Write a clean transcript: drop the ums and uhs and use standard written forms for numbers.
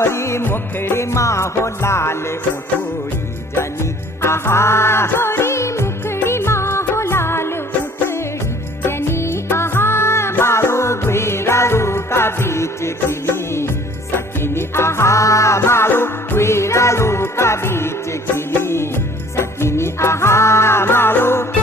गोरी मुखड़ी माँ हो लाल उठोड़ी जनी आहा गोरी मुखड़ी माँ हो लाल उठड़ी जनी आहा मारो गुरारू का बीच खिली सकिनी आहा मारो गुरारू का बीच खिली सकिनी आहा मारो